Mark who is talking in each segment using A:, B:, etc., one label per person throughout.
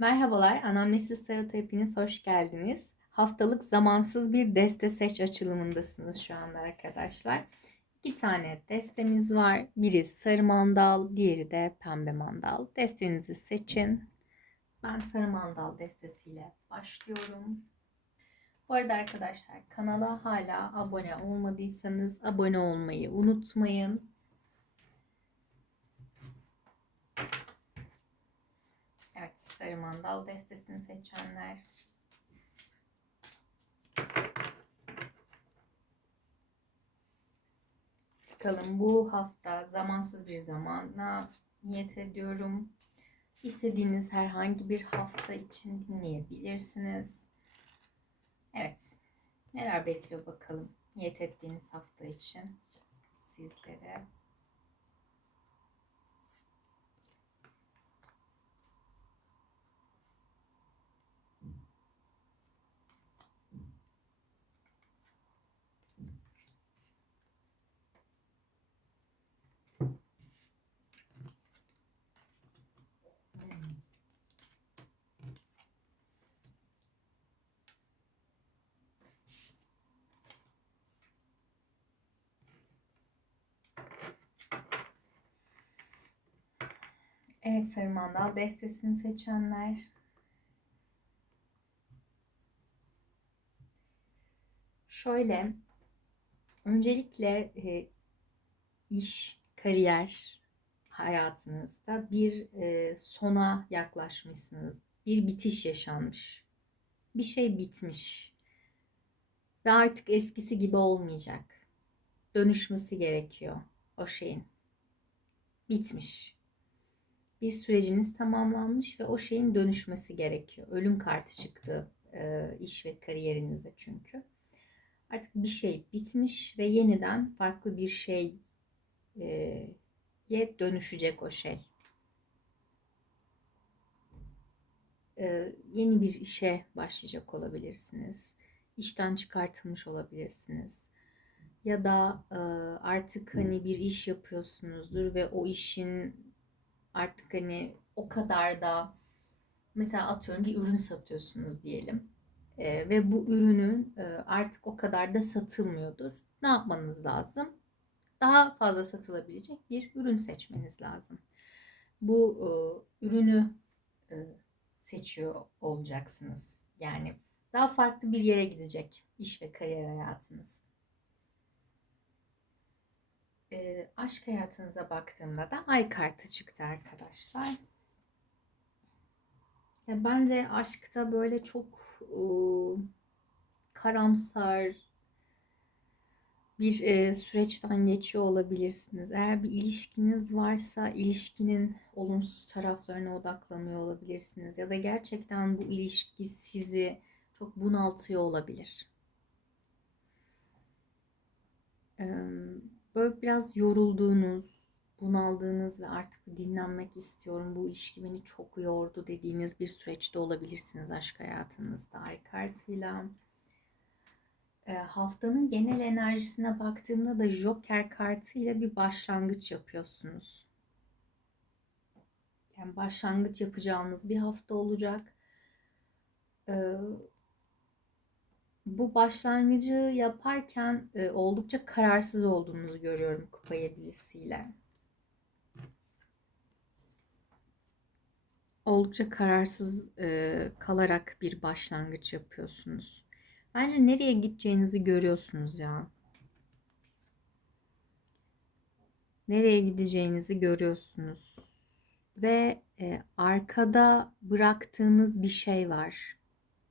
A: Merhabalar, Anamnesis Tarot hepiniz hoş geldiniz. Haftalık zamansız bir deste seç açılımındasınız şu anda arkadaşlar. İki tane destemiz var. Biri sarı mandal, diğeri de pembe mandal. Destenizi seçin. Ben sarı mandal destesiyle başlıyorum. Bu arada arkadaşlar kanala hala abone olmadıysanız abone olmayı unutmayın. Evet, sarı mandal destesini seçenler. Bakalım bu hafta zamansız bir zamana niyet ediyorum. İstediğiniz herhangi bir hafta için dinleyebilirsiniz. Evet. Neler bekliyor bakalım niyet ettiğiniz hafta için sizlere. Evet sarı mandal destesini seçenler. Şöyle öncelikle e, iş, kariyer hayatınızda bir e, sona yaklaşmışsınız. Bir bitiş yaşanmış. Bir şey bitmiş. Ve artık eskisi gibi olmayacak. Dönüşmesi gerekiyor o şeyin. Bitmiş bir süreciniz tamamlanmış ve o şeyin dönüşmesi gerekiyor. Ölüm kartı çıktı e, iş ve kariyerinizde çünkü. Artık bir şey bitmiş ve yeniden farklı bir şeye dönüşecek o şey. E, yeni bir işe başlayacak olabilirsiniz. İşten çıkartılmış olabilirsiniz. Ya da e, artık hani bir iş yapıyorsunuzdur ve o işin artık hani o kadar da mesela atıyorum bir ürün satıyorsunuz diyelim e, ve bu ürünün e, artık o kadar da satılmıyordur. Ne yapmanız lazım? Daha fazla satılabilecek bir ürün seçmeniz lazım. Bu e, ürünü e, seçiyor olacaksınız. Yani daha farklı bir yere gidecek iş ve kariyer hayatınız e, aşk hayatınıza baktığımda da ay kartı çıktı arkadaşlar. Ya bence aşkta böyle çok e, karamsar bir e, süreçten geçiyor olabilirsiniz. Eğer bir ilişkiniz varsa ilişkinin olumsuz taraflarına odaklanıyor olabilirsiniz. Ya da gerçekten bu ilişki sizi çok bunaltıyor olabilir. Evet böyle biraz yorulduğunuz, bunaldığınız ve artık dinlenmek istiyorum, bu ilişki beni çok yordu dediğiniz bir süreçte olabilirsiniz aşk hayatınızda ay kartıyla. E, haftanın genel enerjisine baktığımda da Joker kartıyla bir başlangıç yapıyorsunuz. Yani başlangıç yapacağınız bir hafta olacak. E, bu başlangıcı yaparken e, oldukça kararsız olduğunuzu görüyorum kupa yedilisiyle. Oldukça kararsız e, kalarak bir başlangıç yapıyorsunuz. Bence nereye gideceğinizi görüyorsunuz ya. Nereye gideceğinizi görüyorsunuz. Ve e, arkada bıraktığınız bir şey var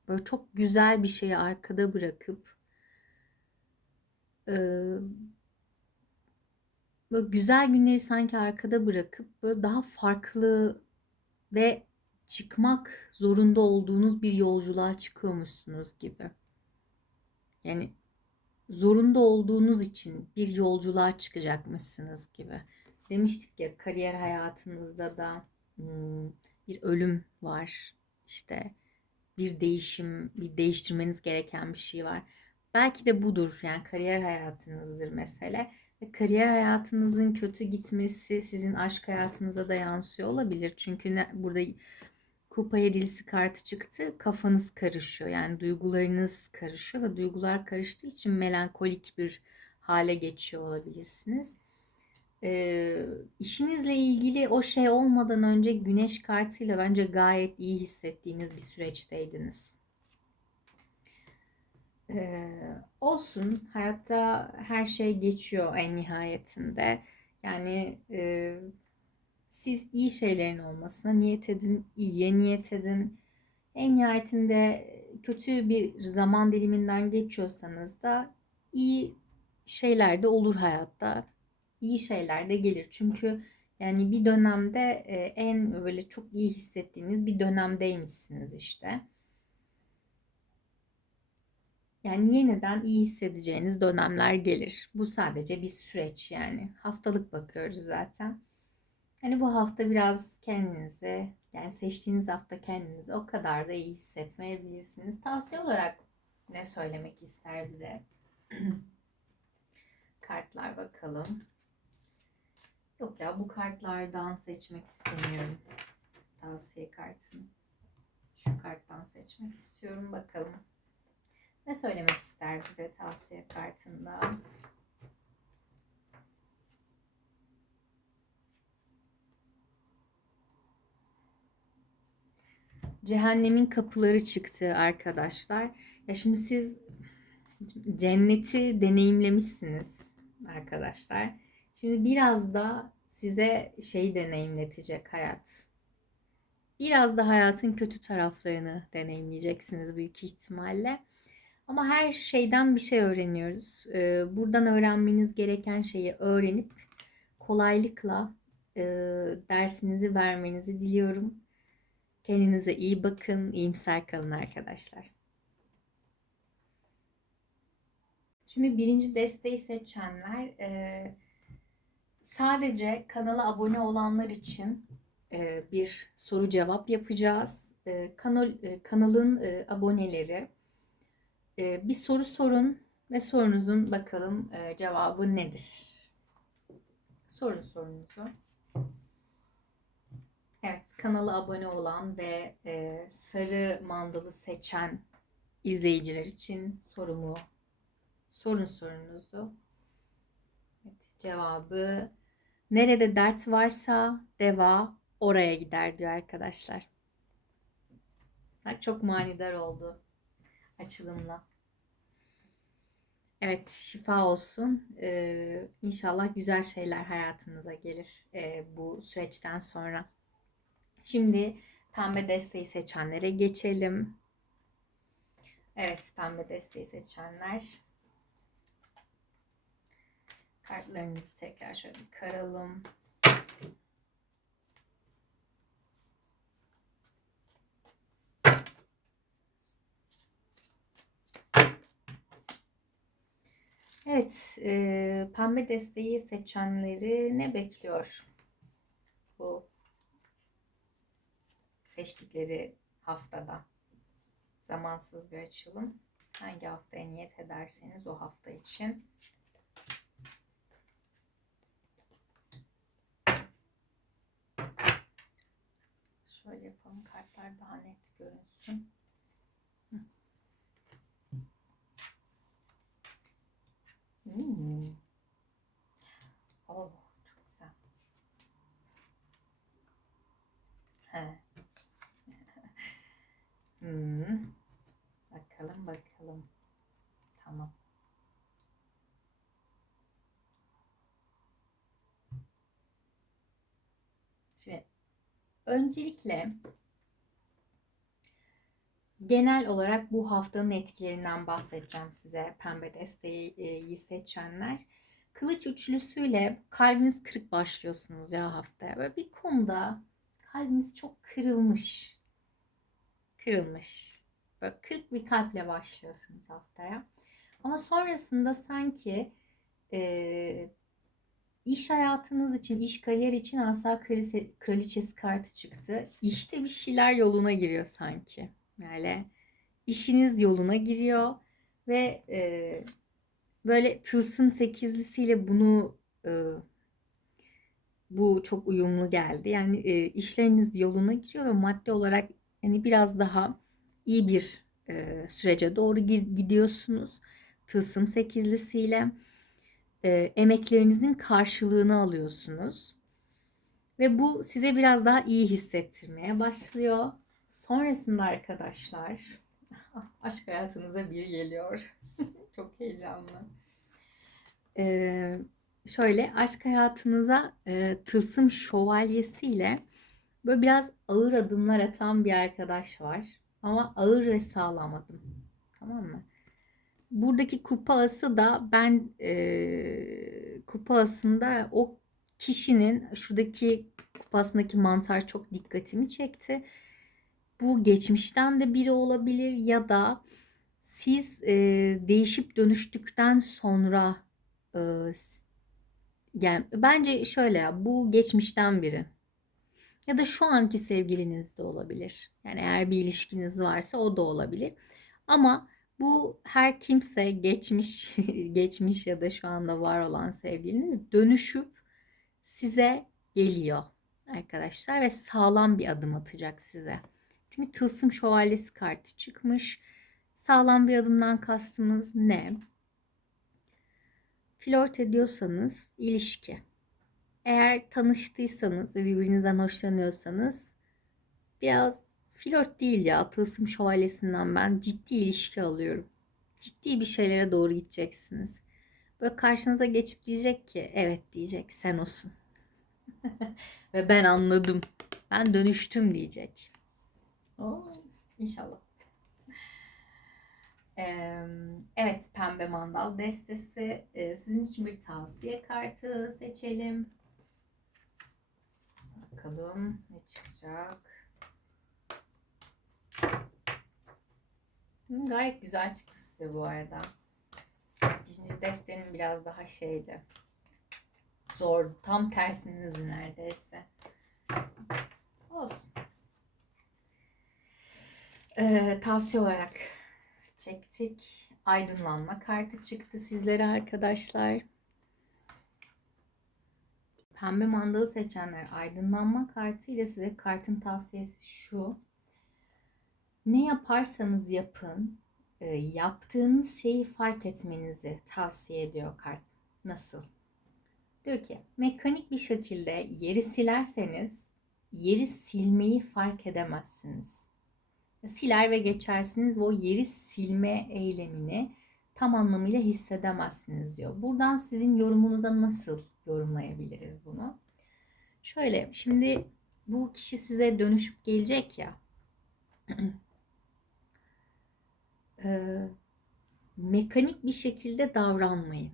A: Böyle çok güzel bir şeyi arkada bırakıp böyle güzel günleri sanki arkada bırakıp böyle daha farklı ve çıkmak zorunda olduğunuz bir yolculuğa çıkıyormuşsunuz gibi. Yani zorunda olduğunuz için bir yolculuğa çıkacakmışsınız gibi. Demiştik ya kariyer hayatınızda da bir ölüm var. İşte bir değişim, bir değiştirmeniz gereken bir şey var. Belki de budur yani kariyer hayatınızdır mesele. Ve kariyer hayatınızın kötü gitmesi sizin aşk hayatınıza da yansıyor olabilir. Çünkü ne, burada kupa yedilisi kartı çıktı. Kafanız karışıyor. Yani duygularınız karışıyor ve duygular karıştığı için melankolik bir hale geçiyor olabilirsiniz. Ee, işinizle ilgili o şey olmadan önce güneş kartıyla bence gayet iyi hissettiğiniz bir süreçteydiniz. Ee, olsun. Hayatta her şey geçiyor en nihayetinde. Yani e, siz iyi şeylerin olmasına niyet edin, iyiye niyet edin. En nihayetinde kötü bir zaman diliminden geçiyorsanız da iyi şeyler de olur hayatta. İyi şeyler de gelir. Çünkü yani bir dönemde e, en böyle çok iyi hissettiğiniz bir dönemdeymişsiniz işte. Yani yeniden iyi hissedeceğiniz dönemler gelir. Bu sadece bir süreç yani. Haftalık bakıyoruz zaten. Hani bu hafta biraz kendinize, yani seçtiğiniz hafta kendinizi o kadar da iyi hissetmeyebilirsiniz. Tavsiye olarak ne söylemek ister bize? Kartlar bakalım. Yok ya bu kartlardan seçmek istemiyorum. Tavsiye kartını. Şu karttan seçmek istiyorum. Bakalım. Ne söylemek ister bize tavsiye kartında? Cehennemin kapıları çıktı arkadaşlar. Ya şimdi siz cenneti deneyimlemişsiniz arkadaşlar. Şimdi biraz da size şey deneyimletecek hayat. Biraz da hayatın kötü taraflarını deneyimleyeceksiniz büyük ihtimalle. Ama her şeyden bir şey öğreniyoruz. Ee, buradan öğrenmeniz gereken şeyi öğrenip kolaylıkla e, dersinizi vermenizi diliyorum. Kendinize iyi bakın, iyimser kalın arkadaşlar. Şimdi birinci desteği seçenler e, sadece kanala abone olanlar için e, bir soru cevap yapacağız. E, kanal e, kanalın e, aboneleri e, bir soru sorun ve sorunuzun bakalım e, cevabı nedir? Sorun sorunuzu. Evet, kanala abone olan ve e, sarı mandalı seçen izleyiciler için sorumu, sorun sorunuzu. Evet, cevabı nerede dert varsa deva oraya gider diyor arkadaşlar. çok manidar oldu açılımla. Evet, şifa olsun. Ee, inşallah güzel şeyler hayatınıza gelir e, bu süreçten sonra. Şimdi pembe desteği seçenlere geçelim. Evet, pembe desteği seçenler. Kartlarınızı tekrar şöyle bir karalım. Evet, e, pembe desteği seçenleri ne bekliyor? Bu seçtikleri haftada. Zamansız bir açılım. Hangi haftaya niyet ederseniz o hafta için. Şöyle yapalım kartlar daha net görünsün. Hmm. Oh, çok güzel. He. hmm. Bakalım bakalım. Tamam. Şimdi öncelikle Genel olarak bu haftanın etkilerinden bahsedeceğim size pembe desteği seçenler. Kılıç üçlüsüyle kalbiniz kırık başlıyorsunuz ya haftaya. Böyle bir konuda kalbiniz çok kırılmış. Kırılmış. Böyle kırık bir kalple başlıyorsunuz haftaya. Ama sonrasında sanki e, iş hayatınız için, iş kariyer için asa kraliçesi kartı çıktı. İşte bir şeyler yoluna giriyor sanki. Yani işiniz yoluna giriyor ve e, böyle tılsım sekizlisiyle bunu e, bu çok uyumlu geldi. Yani e, işleriniz yoluna giriyor ve maddi olarak hani biraz daha iyi bir e, sürece doğru gidiyorsunuz. Tılsım sekizlisiyle e, emeklerinizin karşılığını alıyorsunuz. Ve bu size biraz daha iyi hissettirmeye başlıyor. Sonrasında arkadaşlar aşk hayatınıza biri geliyor. Çok heyecanlı. Ee, şöyle aşk hayatınıza e, tılsım şövalyesiyle böyle biraz ağır adımlar atan bir arkadaş var. Ama ağır ve sağlam adım. Tamam mı? Buradaki kupa ası da ben e, kupa asında o kişinin şuradaki kupasındaki mantar çok dikkatimi çekti. Bu geçmişten de biri olabilir ya da siz e, değişip dönüştükten sonra e, yani bence şöyle ya bu geçmişten biri. Ya da şu anki sevgiliniz de olabilir. Yani eğer bir ilişkiniz varsa o da olabilir. Ama bu her kimse geçmiş geçmiş ya da şu anda var olan sevgiliniz dönüşüp size geliyor arkadaşlar ve sağlam bir adım atacak size. Çünkü tılsım şövalyesi kartı çıkmış. Sağlam bir adımdan kastımız ne? Flört ediyorsanız ilişki. Eğer tanıştıysanız ve birbirinizden hoşlanıyorsanız biraz flört değil ya tılsım şövalyesinden ben ciddi ilişki alıyorum. Ciddi bir şeylere doğru gideceksiniz. Böyle karşınıza geçip diyecek ki evet diyecek sen olsun. ve ben anladım. Ben dönüştüm diyecek. Oo, inşallah. Ee, evet pembe mandal destesi. Ee, sizin için bir tavsiye kartı seçelim. Bakalım ne çıkacak. Gayet güzel çıktı size bu arada. İkinci destenin biraz daha şeydi. Zor. Tam tersinizdi neredeyse. Olsun. Ee, tavsiye olarak çektik. Aydınlanma kartı çıktı sizlere arkadaşlar. Pembe mandalı seçenler aydınlanma kartı ile size kartın tavsiyesi şu. Ne yaparsanız yapın, e, yaptığınız şeyi fark etmenizi tavsiye ediyor kart. Nasıl? Diyor ki mekanik bir şekilde yeri silerseniz yeri silmeyi fark edemezsiniz. Siler ve geçersiniz ve o yeri silme eylemini tam anlamıyla hissedemezsiniz diyor. Buradan sizin yorumunuza nasıl yorumlayabiliriz bunu? Şöyle şimdi bu kişi size dönüşüp gelecek ya. Ee, mekanik bir şekilde davranmayın.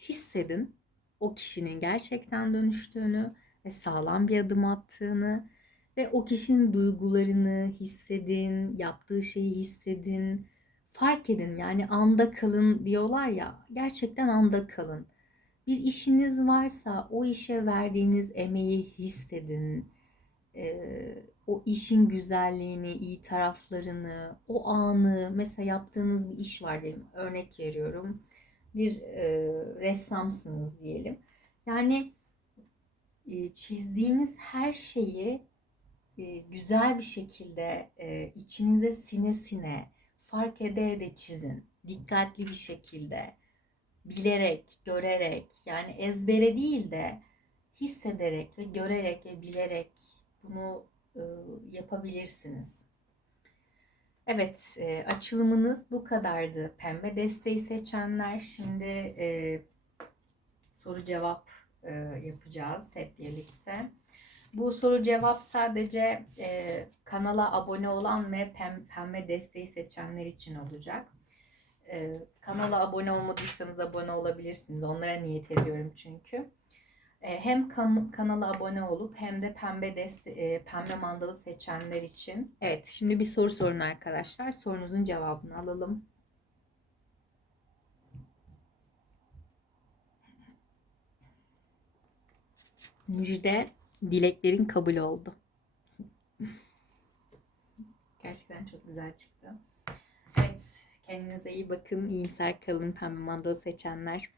A: Hissedin o kişinin gerçekten dönüştüğünü ve sağlam bir adım attığını ve o kişinin duygularını hissedin, yaptığı şeyi hissedin, fark edin. Yani anda kalın diyorlar ya, gerçekten anda kalın. Bir işiniz varsa o işe verdiğiniz emeği hissedin. Ee, o işin güzelliğini, iyi taraflarını, o anı, mesela yaptığınız bir iş var diyelim, örnek veriyorum. Bir e, ressamsınız diyelim. Yani e, çizdiğiniz her şeyi e, güzel bir şekilde e, içinize sine sine fark ede ede çizin. Dikkatli bir şekilde, bilerek, görerek yani ezbere değil de hissederek ve görerek ve bilerek bunu yapabilirsiniz. Evet, e, açılımınız bu kadardı. Pembe desteği seçenler şimdi e, soru cevap e, yapacağız hep birlikte. Bu soru cevap sadece e, kanala abone olan ve pem, pembe desteği seçenler için olacak. E, kanala abone olmadıysanız abone olabilirsiniz. Onlara niyet ediyorum çünkü. E, hem kan, kanala abone olup hem de pembe deste, e, pembe mandalı seçenler için. Evet, şimdi bir soru sorun arkadaşlar. Sorunuzun cevabını alalım. Müjde dileklerin kabul oldu. Gerçekten çok güzel çıktı. Evet, kendinize iyi bakın. İyimser kalın. Pembe mandalı seçenler.